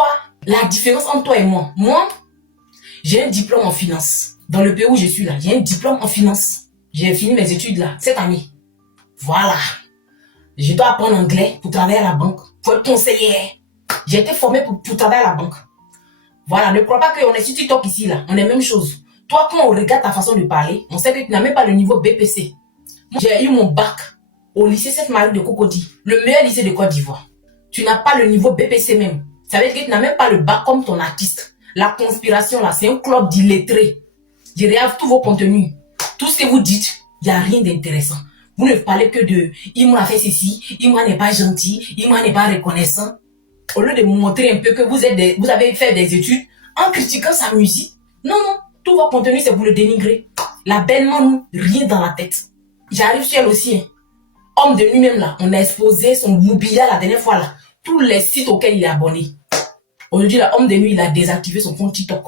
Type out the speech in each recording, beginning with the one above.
toi, la différence entre toi et moi, j'ai un diplôme en finance. Dans le pays où je suis là, j'ai un diplôme en finance. J'ai fini mes études là, cette année. Voilà. Je dois apprendre anglais pour travailler à la banque, pour être conseiller. J'ai été formé pour travailler à la banque. Voilà, ne crois pas qu'on est sur TikTok ici là, on est même chose. Toi, quand on regarde ta façon de parler, on sait que tu n'as même pas le niveau BPC. Moi, j'ai eu mon bac au lycée Sainte-Marie de Cocody, le meilleur lycée de Côte d'Ivoire. Tu n'as pas le niveau BPC même. Ça veut dire que tu n'as même pas le bac comme ton artiste. La conspiration là, c'est un club d'illettrés. Je regarde tous vos contenus. Tout ce que vous dites, il n'y a rien d'intéressant. Vous ne parlez que de « Imra a fait ceci, Imra n'est pas gentil, Imra n'est pas reconnaissant ». Au lieu de vous montrer un peu que vous avez fait des études en critiquant sa musique. Non, non, tout vos contenus, c'est pour le dénigrer. La belle maman, rien dans la tête. J'arrive sur elle aussi. Hein. Homme de lui-même là, on a exposé son moubilla la dernière fois là. Tous les sites auxquels il est abonné. Aujourd'hui, l'homme de nuit, il a désactivé son compte TikTok.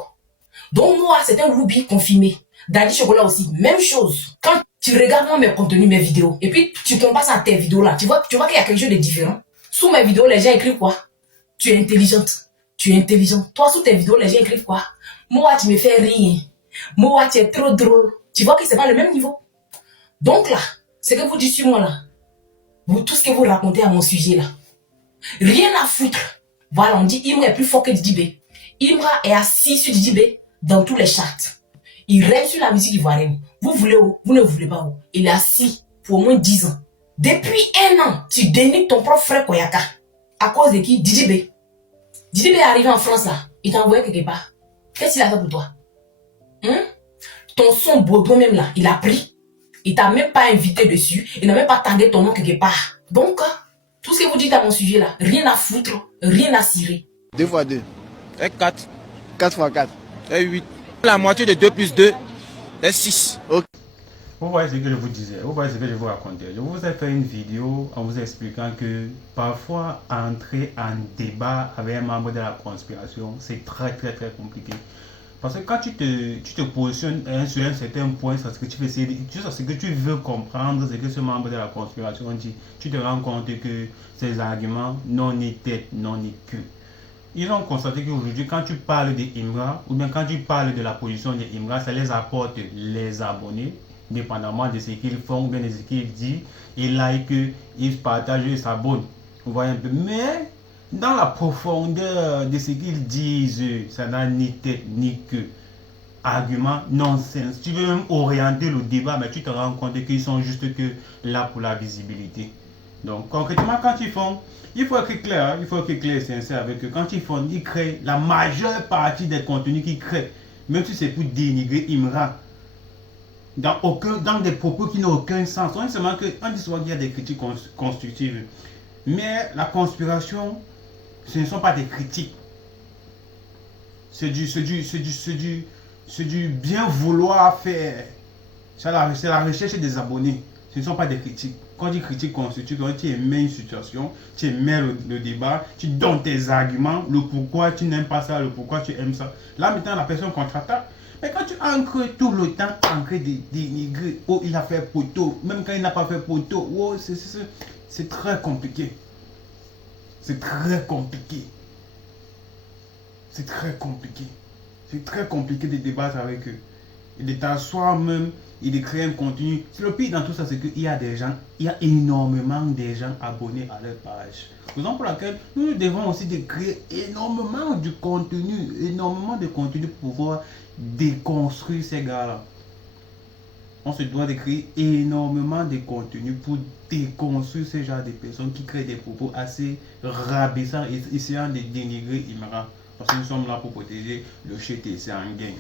Donc moi, c'est un Ruby confirmé. Daddy Chocolat aussi, même chose. Quand tu regardes moi mes contenus, mes vidéos, et puis tu compares ça à tes vidéos là, tu vois qu'il y a quelque chose de différent. Sous mes vidéos, les gens écrivent quoi? Tu es intelligente. Tu es intelligente. Toi, sous tes vidéos, les gens écrivent quoi? Moi, tu me fais rire. Moi, tu es trop drôle. Tu vois que c'est pas le même niveau. Donc là, ce que vous dites sur moi là, tout ce que vous racontez à mon sujet là, rien à foutre. Voilà, on dit Imra est plus fort que Didi B. Imra est assis sur Didi B dans tous les charts. Il règne sur la musique ivoirienne. Vous voulez où? Vous ne voulez pas où? Il est assis pour au moins 10 ans. Depuis 1 an, tu dénies ton propre frère Koyaka. À cause de qui? Didi B. Didi B est arrivé en France là. Il t'a envoyé quelque part. Qu'est-ce qu'il a fait pour toi? Ton son Baudouin même là, il a pris. Il t'a même pas invité dessus. Il n'a même pas tagué ton nom quelque part. Donc, tout ce que vous dites à mon sujet là, rien à foutre, rien à cirer. 2 fois 2. Et 4. 4 fois 4. Et 8. La moitié de 2 plus 2 est 6. Ok. Vous voyez ce que je vous disais, vous voyez ce que je vous racontais. Je vous ai fait une vidéo en vous expliquant que parfois entrer en débat avec un membre de la conspiration, c'est très compliqué. Parce que quand tu te positionnes sur un certain point, sur ce que tu veux essayer, sur ce que tu veux comprendre, ce que ce membre de la conspiration dit, tu te rends compte que ces arguments n'ont ni tête, n'ont ni queue. Ils ont constaté qu'aujourd'hui, quand tu parles de Imra, ou bien quand tu parles de la position de Imra, ça les apporte les abonnés, dépendamment de ce qu'ils font, ou bien de ce qu'ils disent, ils like, ils partagent, ils s'abonnent. Vous voyez un peu. Mais dans la profondeur de ce qu'ils disent, ça n'a ni tête ni queue. Argument non-sens. Tu veux même orienter le débat, mais tu te rends compte qu'ils sont juste que là pour la visibilité. Donc concrètement, quand ils font, il faut être clair, hein, il faut être clair et sincère avec eux. Quand ils font, ils créent la majeure partie des contenus qu'ils créent, même si c'est pour dénigrer Imra, dans des propos qui n'ont aucun sens. On dit seulement qu'on dit souvent qu'il y a des critiques constructives, mais la conspiration, ce ne sont pas des critiques. C'est du bien vouloir faire. C'est la recherche des abonnés. Ce ne sont pas des critiques. Quand tu critiques constructif, tu émets une situation, tu émets le débat, tu donnes tes arguments, le pourquoi tu n'aimes pas ça, le pourquoi tu aimes ça. Là maintenant la personne contre-attaque. Mais quand tu ancres tout le temps en train de dénigrer, oh il a fait poteau, même quand il n'a pas fait poteau, oh c'est très compliqué. C'est très compliqué. C'est très compliqué. C'est très compliqué de débattre avec eux. Et de t'asseoir même et de créer un contenu. Le pire dans tout ça, c'est qu'il y a des gens, il y a énormément de gens abonnés à leur page. Raison pour laquelle nous devons aussi de créer énormément de contenu pour pouvoir déconstruire ces gars-là. On se doit de créer énormément de contenu pour déconstruire ce genre de personnes qui créent des propos assez rabaissants et essayant de dénigrer Imra. Parce que nous sommes là pour protéger le CTC en gang.